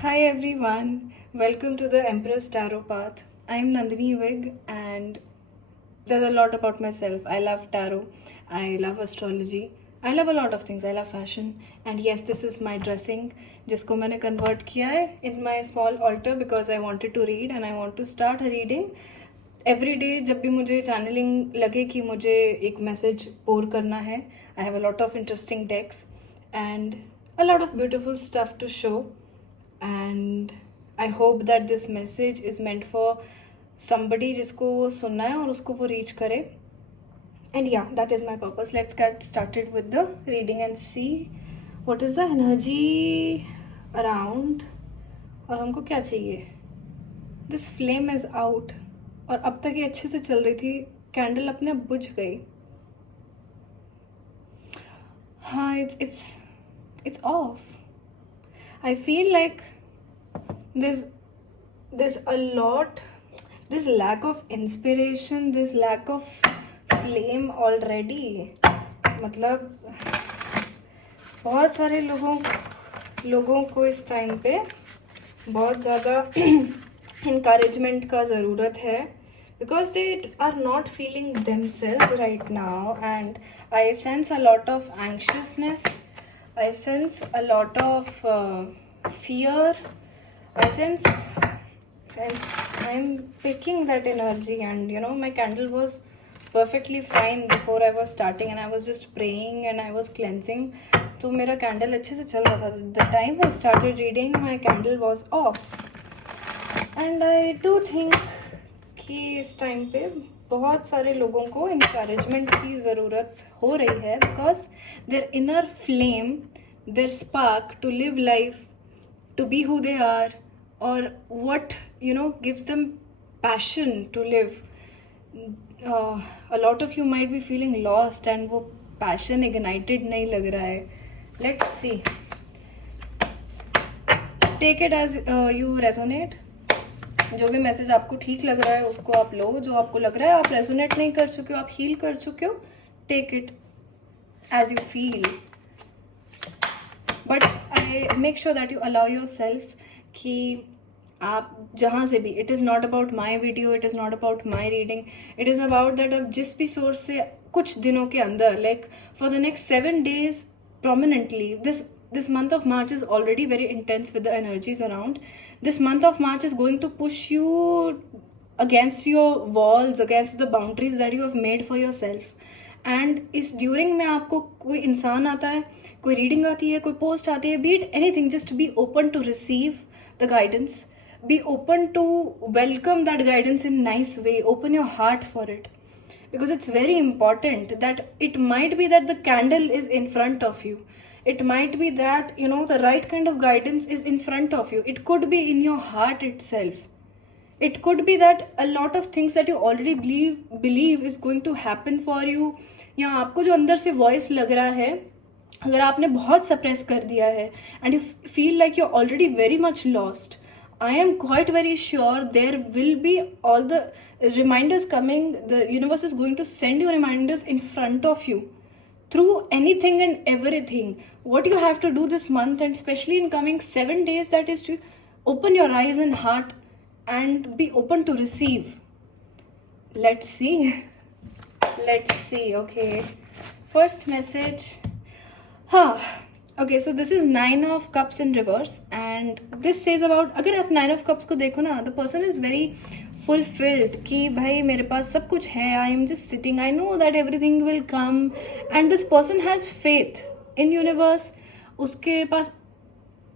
Hi everyone, welcome to the Empress Tarot Path. I am Nandini Vig and there's a lot about myself. I love tarot, I love astrology, I love a lot of things. I love fashion and yes, this is my dressing जिसको मैंने convert किया है in my small altar because I wanted to read and I want to start reading every day. जब भी मुझे channeling लगे कि मुझे एक message pour करना है, I have a lot of interesting decks and a lot of beautiful stuff to show. And I hope that this message is meant for somebody जिसको वो सुनना है और उसको वो reach करे. And yeah, that is my purpose. Let's get started with the reading and see what is the energy around. और हमको क्या चाहिए. This flame is out. और अब तक ये अच्छे से चल रही थी. कैंडल अपने आप बुझ गई. हाँ, it's off. I feel like there's a lot, this lack of inspiration, this lack of flame already. मतलब बहुत सारे लोगों को इस टाइम पे बहुत ज़्यादा encouragement का ज़रूरत है because they are not feeling themselves right now, and I sense a lot of anxiousness. I sense a lot of fear. I sense I'm picking that energy, and my candle was perfectly fine before I was starting, and I was just praying and I was cleansing. तो मेरा candle अच्छे से चल रहा था. The time I started reading, my candle was off, and I do think कि इस time पे बहुत सारे लोगों को encouragement की ज़रूरत हो रही है because their inner flame, their spark to live life, to be who they are, or what gives them passion to live. A lot of you might be feeling lost and वो passion ignited नहीं लग रहा है. Let's see. Take it as you resonate. जो भी message आपको ठीक लग रहा है उसको आप लो. जो आपको लग रहा है आप रेजोनेट नहीं कर चुके हो, आप हील कर चुके हो, take it as you feel. But I make sure that you allow yourself कि आप जहाँ से भी, it is not about my video, it is not about my reading, it is about that आप जिस भी सोर्स से कुछ दिनों के अंदर, like for the next 7 days prominently, this month of March is already very intense with the energies around. This month of March is going to push you against your walls, against the boundaries that you have made for yourself. And इस during में आपको कोई इंसान आता है, कोई reading आती है, कोई पोस्ट आती है, be it anything, just be open to receive the guidance, be open to welcome that guidance in nice way, open your heart for it, because it's very important. That it might be that the candle is in front of you, it might be that the right kind of guidance is in front of you, it could be in your heart itself, it could be that a lot of things that you already believe is going to happen for you, या आपको जो अंदर से voice लग रहा है अगर आपने बहुत सप्रेस कर दिया है and you feel like you're already very much lost, I am quite very sure there will be all the reminders coming. The universe is going to send you reminders in front of you through anything and everything. What you have to do this month, and especially in coming 7 days, that is to open your eyes and heart and be open to receive. Let's see. Okay, first message. Okay, so this is 9 of Cups in reverse, and this says about, अगर आप 9 of Cups को देखो ना, the person is very fulfilled कि भाई मेरे पास सब कुछ है, I am just sitting, I know that everything will come, and this person has faith in universe. उसके पास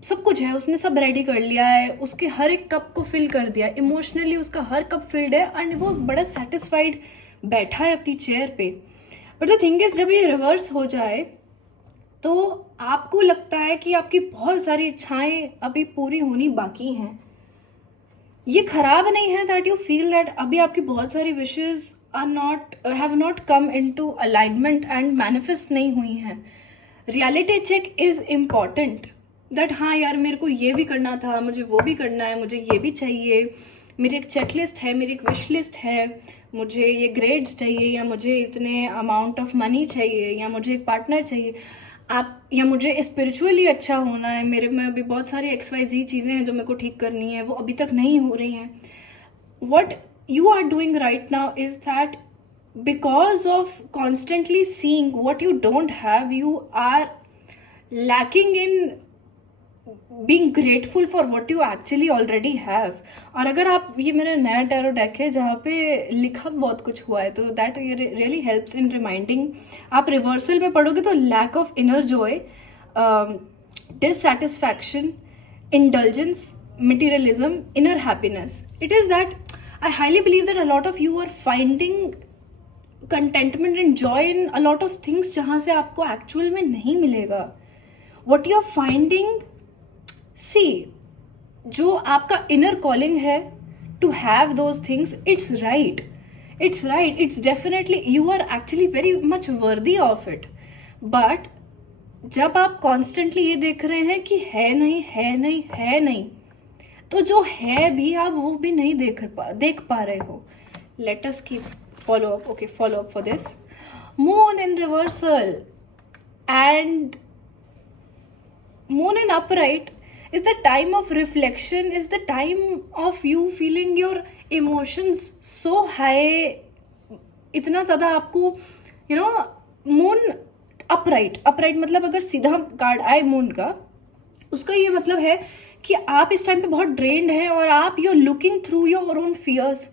सब कुछ है, उसने सब रेडी कर लिया है, उसके हर एक कप को फिल कर दिया, इमोशनली उसका हर कप फिल्ड है, एंड वो बड़ा सेटिस्फाइड बैठा है अपनी चेयर पे. बट द थिंग इज, जब ये रिवर्स हो जाए तो आपको लगता है कि आपकी बहुत सारी इच्छाएं अभी पूरी होनी बाकी हैं. ये खराब नहीं है दैट यू फील दैट अभी आपकी बहुत सारी wishes have not come into alignment and manifest नहीं हुई हैं. Reality check is important that हाँ यार, मेरे को ये भी करना था, मुझे वो भी करना है, मुझे ये भी चाहिए, मेरी एक चेकलिस्ट है, मेरी एक विश लिस्ट है, मुझे ये ग्रेड्स चाहिए, या मुझे इतने अमाउंट ऑफ मनी चाहिए, या मुझे एक पार्टनर चाहिए. आप, या मुझे स्पिरिचुअली अच्छा होना है, मेरे में अभी बहुत सारी XYZ चीज़ें हैं जो मेरे को ठीक करनी है, वो अभी तक नहीं हो रही हैं. What you are doing right now is that because of constantly seeing what you don't have, you are lacking in being grateful for what you actually already have. और अगर आप, ये मेरा नया टैरो डेक है जहाँ पे लिखा बहुत कुछ हुआ है, तो that really helps in reminding. आप रिवर्सल में पढ़ोगे तो lack of inner joy, dissatisfaction, indulgence, materialism, inner happiness. It is that I highly believe that a lot of you are finding contentment and joy in a lot of things जहाँ से आपको actual में नहीं मिलेगा. What you are finding, see, जो आपका inner calling है to have those things, it's right. It's right. It's definitely, you are actually very much worthy of it. But जब आप कॉन्स्टेंटली ये देख रहे हैं कि है नहीं है नहीं है नहीं, तो जो है भी आप वो भी नहीं देख पा रहे हो. Let us keep follow up. Okay, follow up for this. Moon in reversal and moon in upright is the time of reflection, is the time of you feeling your emotions so high. इतना ज़्यादा आपको, you know, moon upright मतलब अगर सीधा card आए moon का, उसका ये मतलब है कि आप इस टाइम पे बहुत ड्रेन्ड है और आप you are looking through your own fears,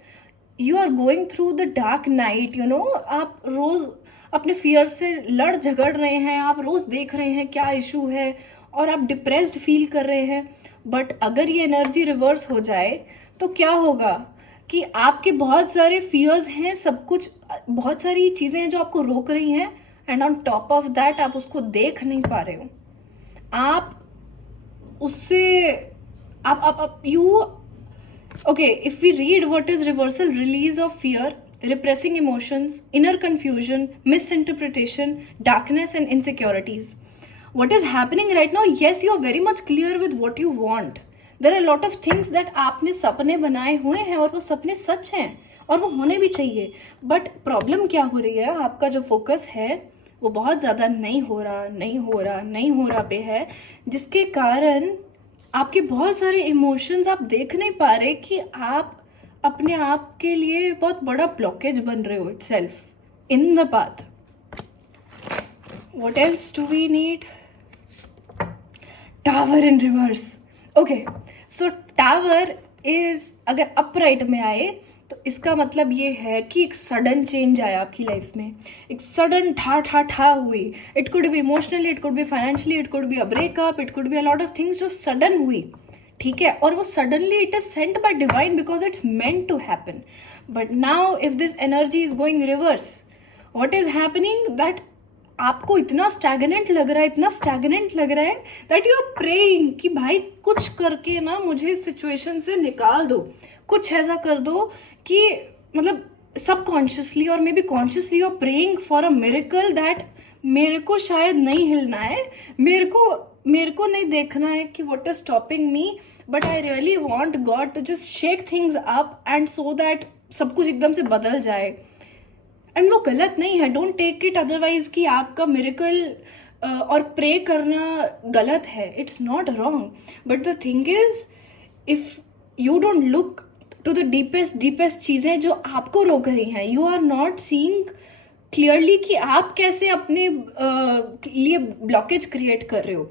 you are going through the dark night. You know, आप रोज़ अपने फियर से लड़ झगड़ रहे हैं, आप रोज़ देख रहे हैं क्या इशू है और आप डिप्रेस्ड फील कर रहे हैं. बट अगर ये एनर्जी रिवर्स हो जाए तो क्या होगा कि आपके बहुत सारे फियर्स हैं, सब कुछ, बहुत सारी चीज़ें हैं जो आपको रोक रही हैं, and on top of that आप उसको देख नहीं पा रहे हो. आप उससे आप you okay, if we read what is reversal, release of fear, repressing emotions, inner confusion, misinterpretation, darkness and insecurities. What is happening right now? Yes, you are very much clear with what you want. There are a lot of things that आपने सपने बनाए हुए हैं और वो सपने सच हैं और वो होने भी चाहिए. बट प्रॉब्लम क्या हो रही है, आपका जो फोकस है वो बहुत ज़्यादा नहीं हो रहा पे है, जिसके कारण आपके बहुत सारे इमोशंस आप देख नहीं पा रहे कि आप अपने आप के लिए बहुत बड़ा ब्लॉकेज बन रहे हो itself in the path. What else do we need? Tower in reverse. Okay, so tower is, अगर upright में आए तो इसका मतलब ये है कि एक सडन चेंज आया आपकी लाइफ में, एक सडन ठा हुई. It could be emotionally, it could be financially, it could be a breakup, it could be a lot of things जो सडन हुई. ठीक है, और वो suddenly it is sent by divine because it's meant to happen. But now if this energy is going reverse, what is happening, that आपको इतना stagnant लग रहा है दैट यू आर प्रेइंग कि भाई कुछ करके ना मुझे इस सिचुएशन से निकाल दो, कुछ ऐसा कर दो कि मतलब सबकॉन्शियसली और maybe consciously you are praying for a miracle that मेरे को शायद नहीं हिलना है, मेरे को नहीं देखना है कि what is stopping me, but I really want God to just shake things up and so that सब कुछ एकदम से बदल जाए. एंड वो गलत नहीं है, डोंट टेक इट अदरवाइज कि आपका मिरेकल और प्रे करना गलत है. It's not wrong, but the thing is if you don't look to the deepest चीज़ें जो आपको रोक रही हैं, you are not seeing clearly कि आप कैसे अपने लिए ब्लॉकेज क्रिएट कर रहे हो,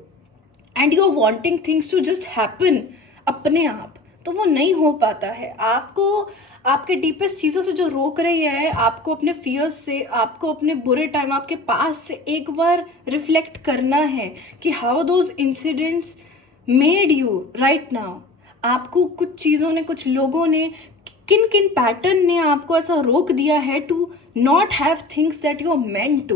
and you are wanting things to just happen अपने आप, तो वो नहीं हो पाता है. आपको आपके डीपेस्ट चीज़ों से जो रोक रही है, आपको अपने फियर्स से, आपको अपने बुरे टाइम, आपके पास से एक बार रिफ्लेक्ट करना है कि how those incidents made you right now. आपको कुछ चीज़ों ने, कुछ लोगों ने, किन किन पैटर्न ने आपको ऐसा रोक दिया है to not have things that you are meant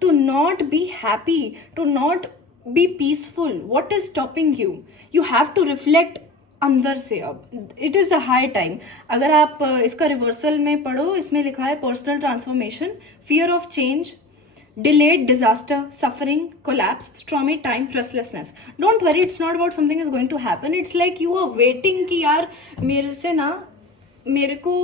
to not be happy, to not be peaceful. What is stopping you? You have to reflect अंदर से. अब it is the high time. अगर आप इसका रिवर्सल में पढ़ो, इसमें लिखा है personal transformation, fear of change, delayed disaster, suffering, collapse, stormy time, restlessness. Don't worry, it's not about something is going to happen. It's like you are waiting कि यार मेरे को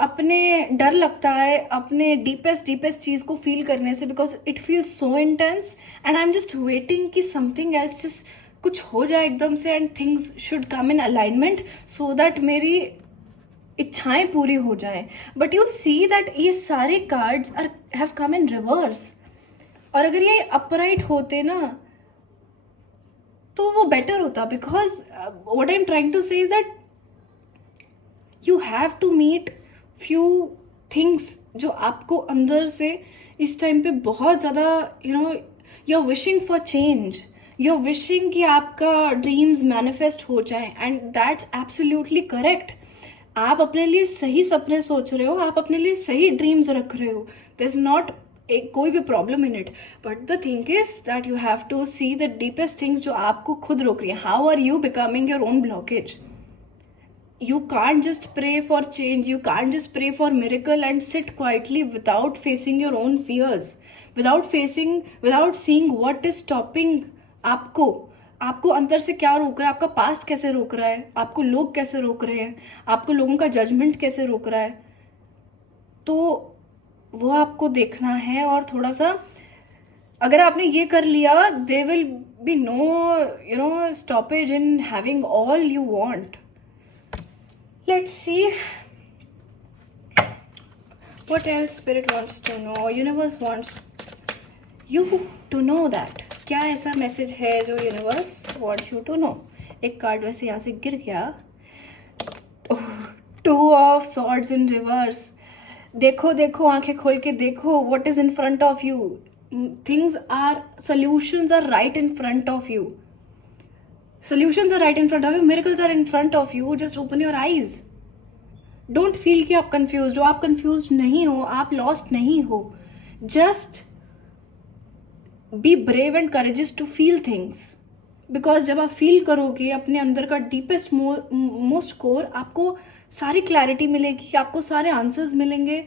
अपने डर लगता है अपने डीपेस्ट डीपेस्ट चीज़ को फील करने से, because it feels so intense and I am just waiting कि समथिंग एल्स जस्ट कुछ हो जाए एकदम से and things should come in alignment so that मेरी इच्छाएं पूरी हो जाए. बट यू सी दैट ये सारे cards are have come in reverse. और अगर ये अपराइट होते ना तो वो बेटर होता, because what I am trying to say is that you have to meet few things जो आपको अंदर से इस टाइम पे बहुत ज़्यादा you are wishing for change, you are wishing कि आपका ड्रीम्स मैनिफेस्ट हो जाए एंड दैट्स एब्सोल्युटली करेक्ट. आप अपने लिए सही सपने सोच रहे हो, आप अपने लिए सही ड्रीम्स रख रहे हो, देयर इज नॉट कोई भी problem in it. But the thing is that you have to see the deepest things जो आपको खुद रोक रही है. How are you becoming your own blockage? You can't just pray for change, you can't just pray for miracle and sit quietly without facing your own fears, without seeing what is stopping आपको अंदर से क्या रोक रहा है, आपका past कैसे रोक रहा है, आपको लोग कैसे रोक रहे हैं, आपको लोगों का जजमेंट कैसे रोक रहा है. तो वो आपको देखना है. और थोड़ा सा अगर आपने ये कर लिया, there will be no stoppage in having all you want. Let's see what else Spirit wants to know. Universe wants you to know that. क्या ऐसा मैसेज है जो universe wants you to know? एक कार्ड वैसे यहाँ से गिर गया. 2 of swords in reverse. देखो देखो, आंखें खोल के देखो what is in front of you. Solutions are right in front of you. Solutions are right in front of you. Miracles are in front of you. Just open your eyes. Don't feel कि आप confused हो. आप confused नहीं हो. आप lost नहीं हो. Just be brave and courageous to feel things. Because जब आप feel करोगे अपने अंदर का deepest most core, आपको सारी clarity मिलेगी, आपको सारे answers मिलेंगे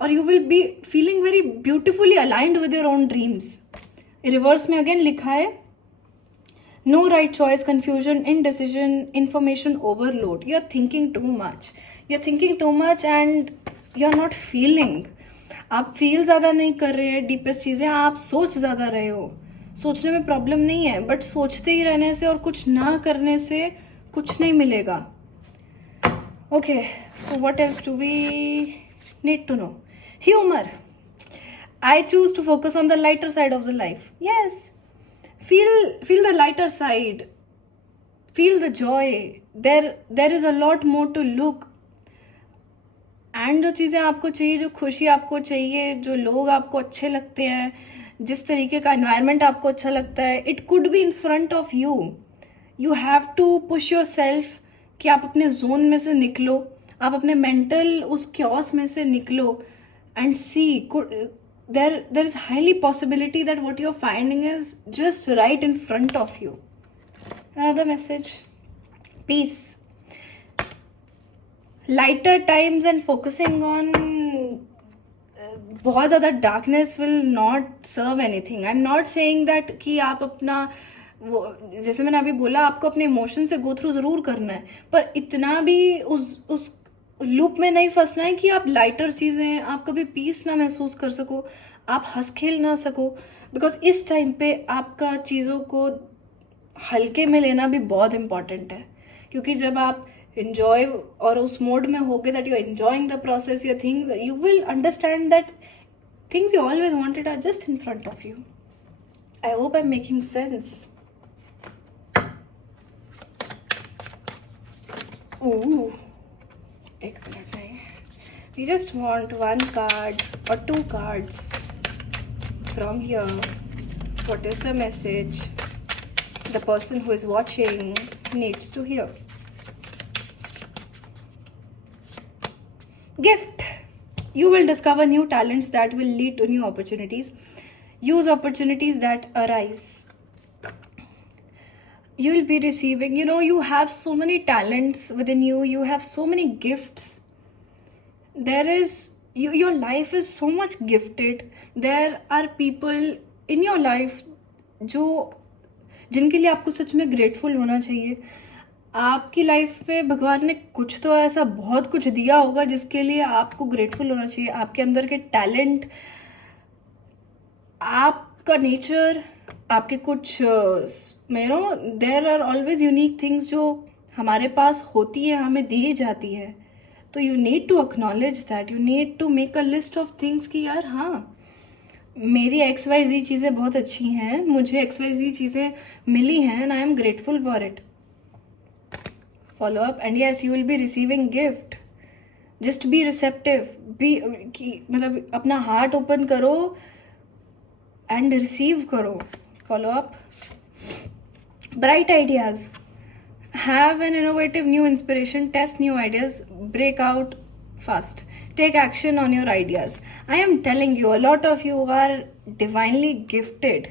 और you will be feeling very beautifully aligned with your own dreams. Reverse में again लिखा है no right choice, confusion, indecision, information overload. You're thinking too much. You're thinking too much and you're not feeling. आप feel ज़्यादा नहीं कर रहे हैं deepest चीज़ें, आप सोच ज़्यादा रहे हो. सोचने में प्रॉब्लम नहीं है, बट सोचते ही रहने से और कुछ ना करने से कुछ नहीं मिलेगा. Okay, so what else do we need to know? Humour. I choose to focus on the lighter side of the life. Yes. Feel the lighter side. Feel the joy. There is a lot more to look. And जो चीज़ें आपको चाहिए, जो खुशी आपको चाहिए, जो लोग आपको अच्छे लगते हैं, जिस तरीके का एनवायरनमेंट आपको अच्छा लगता है, it could be in front of you. You have to push yourself कि आप अपने जोन में से निकलो, आप अपने मेंटल उस क्योस में से निकलो and see. There is highly possibility that what you're finding is just right in front of you. Another message. Peace. Lighter times and focusing on बहुत ज़्यादा darkness will not serve anything. I'm not saying that कि आप अपना वो, जैसे मैंने अभी बोला, आपको अपने इमोशन से गो थ्रू ज़रूर करना है, पर इतना भी उस लूप में नहीं फंसना है कि आप लाइटर चीज़ें, आप कभी पीस ना महसूस कर सको, आप हंस खेल ना सको. बिकॉज इस टाइम पे आपका चीज़ों को हल्के में लेना भी बहुत इम्पॉर्टेंट है. क्योंकि जब आप इन्जॉय और उस मोड में होगे that you are enjoying the process, you think you will understand that things you always wanted are just in front of you. I hope I am making sense. एक minute नहीं, we just want one card or 2 cards from here. What is the message the person who is watching needs to hear? Gift. You will discover new talents that will lead to new opportunities. Use opportunities that arise. You will be receiving, you have so many talents within you, you have so many gifts. Your life is so much gifted. There are people in your life जिनके लिए आपको सच में grateful होना चाहिए. आपकी life में भगवान ने कुछ तो ऐसा बहुत कुछ दिया होगा जिसके लिए आपको ग्रेटफुल होना चाहिए। आपके अंदर के टैलेंट, आपका नेचर, आपके कुछ there are always unique things जो हमारे पास होती है, हमें दी जाती है। तो you need to acknowledge that, you need to make a list of things कि यार हाँ, मेरी XYZ चीज़ें बहुत अच्छी हैं, मुझे XYZ चीज़ें मिली हैं and I am grateful for it. Follow up and yes, you will be receiving gift. Just be receptive, be मतलब अपना हार्ट ओपन करो एंड रिसीव करो। Follow up. Bright ideas, have an innovative new inspiration, test new ideas, break out fast, take action on your ideas. I am telling you, a lot of you are divinely gifted.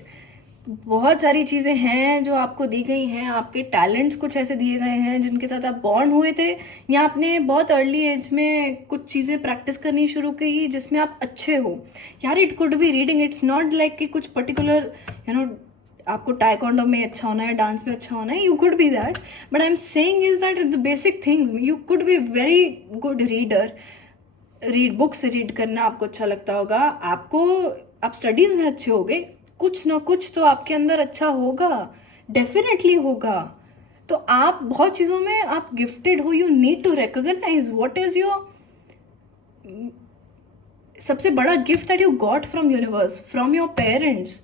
बहुत सारी चीज़ें हैं जो आपको दी गई हैं, आपके talents कुछ ऐसे दिए गए हैं जिनके साथ आप बॉर्न हुए थे, या आपने बहुत अर्ली एज में कुछ चीज़ें प्रैक्टिस करनी शुरू की जिसमें आप अच्छे हो। यार it could be reading, it's not like कि कुछ पर्टिकुलर आपको टाइकोंडो में अच्छा होना है, डांस में अच्छा होना है, you could be that, but I am saying is that the basic things. You could be very good reader, books read करना आपको अच्छा लगता होगा, आप स्टडीज में अच्छे होगे, कुछ ना कुछ तो आपके अंदर अच्छा होगा, डेफिनेटली होगा। तो आप बहुत चीज़ों में आप गिफ्टेड हो। You need to recognise what is your सबसे बड़ा gift that you got from universe, from your parents.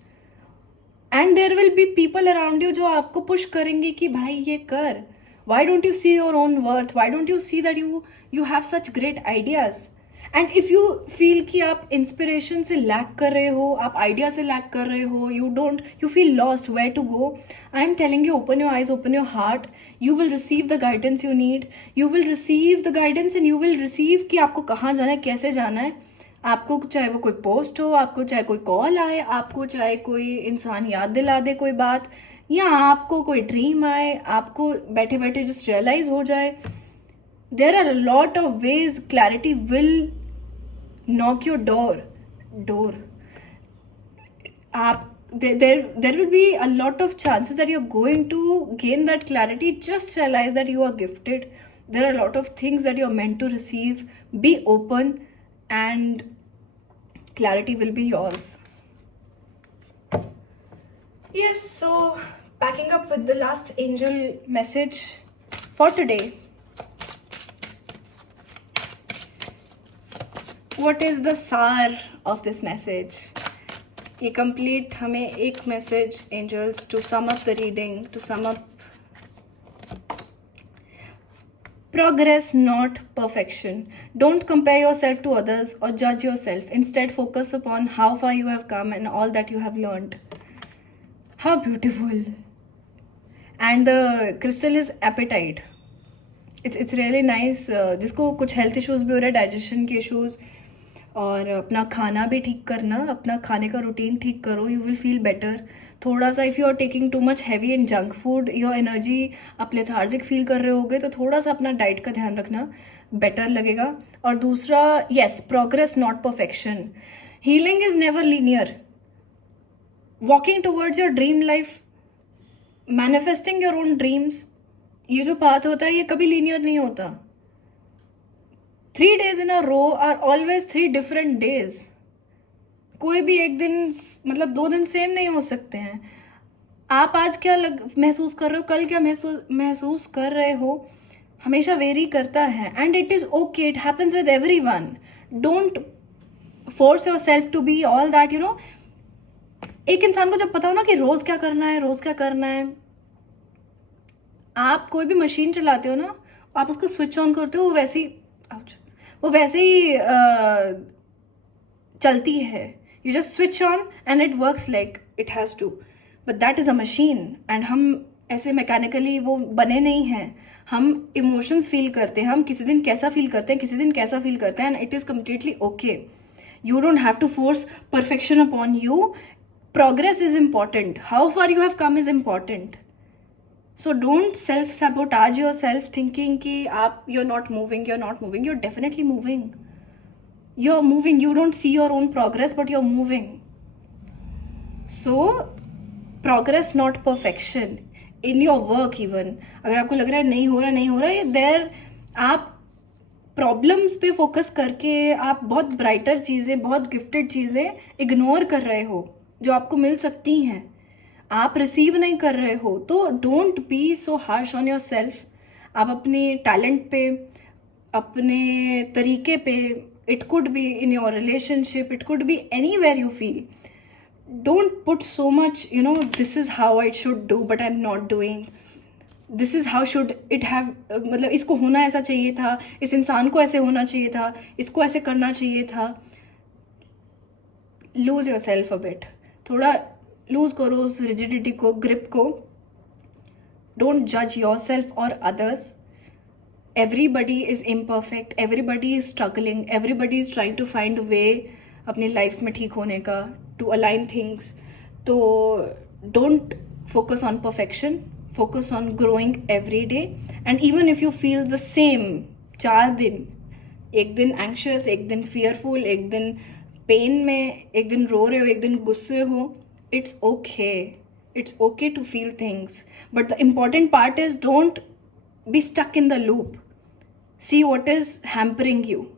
And there will be people around you जो आपको पुश करेंगे कि भाई ये कर। Why don't you see your own worth, why don't you see that you have such great ideas. And if you feel कि आप inspiration से लैक कर रहे हो, आप आइडिया से लैक कर रहे हो, you feel lost where to go, I am telling you, open your eyes, open your heart, you will receive the guidance you need, you will receive the guidance and you will receive कि आपको कहाँ जाना है, कैसे जाना है। आपको चाहे वो कोई पोस्ट हो, आपको चाहे कोई कॉल आए, आपको चाहे कोई इंसान याद दिला दे कोई बात, या आपको कोई ड्रीम आए, आपको बैठे बैठे जस्ट रियलाइज हो जाए, there are a lot of ways clarity will knock your door. आप there will be a lot of chances that you're going to gain that clarity. Just realize that you are gifted. There are a lot of things that you're meant to receive. Be open and clarity will be yours. Yes, so packing up with the last angel message for today. What is the sar of this message? ये complete हमें एक message angels to sum up the reading, to sum up, progress not perfection. Don't compare yourself to others or judge yourself. Instead focus upon how far you have come and all that you have learned. How beautiful. And the crystal is appetite. It's really nice. जिसको कुछ health issues भी हो रहे हैं, digestion के issues, और अपना खाना भी ठीक करना, अपना खाने का रूटीन ठीक करो, यू विल फील बेटर। थोड़ा सा if you are taking too much heavy and junk food, your energy, आप लेथार्जिक फील कर रहे होगे, तो थोड़ा सा अपना डाइट का ध्यान रखना, बेटर लगेगा। और दूसरा, yes, progress not perfection. Healing is never linear. Walking towards your dream life, manifesting your own dreams, ये जो पाथ होता है ये कभी लीनियर नहीं होता। 3 days in a row are always 3 different days. कोई भी एक दिन, मतलब 2 दिन सेम नहीं हो सकते हैं। आप आज क्या महसूस कर रहे हो, कल क्या महसूस कर रहे हो, हमेशा वेरी करता है। And it is okay, it happens with everyone. Don't force yourself to be all that, एक इंसान को जब पता हो ना कि रोज़ क्या करना है, रोज़ क्या करना है, आप कोई भी मशीन चलाते हो ना, आप उसको स्विच ऑन करते हो, वो वैसे ही चलती है। You just switch on and it works like it has to, but that is a machine. And हम ऐसे मैकेनिकली वो बने नहीं हैं। हम इमोशंस फील करते हैं, हम किसी दिन कैसा फील करते हैं, किसी दिन कैसा फील करते हैं, and it is completely okay. You don't have to force perfection upon you. Progress is important, how far you have come is important. So don't self-sabotage yourself thinking कि आप you're not moving, you're definitely moving. You're moving, you don't see your own progress, but you're moving. So progress not perfection. In your work even, अगर आपको लग रहा है नहीं हो रहा है देयर, आप प्रॉब्लम्स पे फोकस करके आप बहुत ब्राइटर चीज़ें, बहुत गिफ्टेड चीज़ें इग्नोर कर रहे हो जो आपको मिल सकती हैं, आप रिसीव नहीं कर रहे हो। तो don't be so harsh on yourself. आप अपने टैलेंट पे, अपने तरीके पे, it could be in your relationship, it could be anywhere you feel, don't put so much this is how I should do but I am not doing, this is how should it have, मतलब इसको होना ऐसा चाहिए था, इस इंसान को ऐसे होना चाहिए था, इसको ऐसे करना चाहिए था। Loose yourself a bit, थोड़ा लूज करो उस रिजिडिटी को, ग्रिप को। डोंट जज योर सेल्फ और others. Everybody is imperfect, everybody is struggling, everybody is trying to find way अपनी लाइफ में ठीक होने का, टू अलाइन थिंग्स। तो don't focus on perfection, focus on growing every day, and even if you feel the same 4 दिन, एक दिन anxious, एक दिन fearful, एक दिन pain में, एक दिन रो रहे हो, एक दिन गुस्से हो, it's okay to feel things, but the important part is don't be stuck in the loop. See what is hampering you.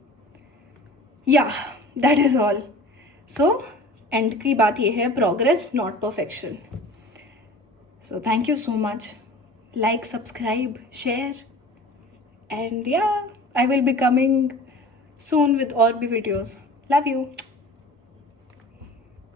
Yeah, that is all. So end की बात ये है, progress not perfection. So thank you so much. Like, subscribe, share, and yeah, I will be coming soon with all videos. Love you.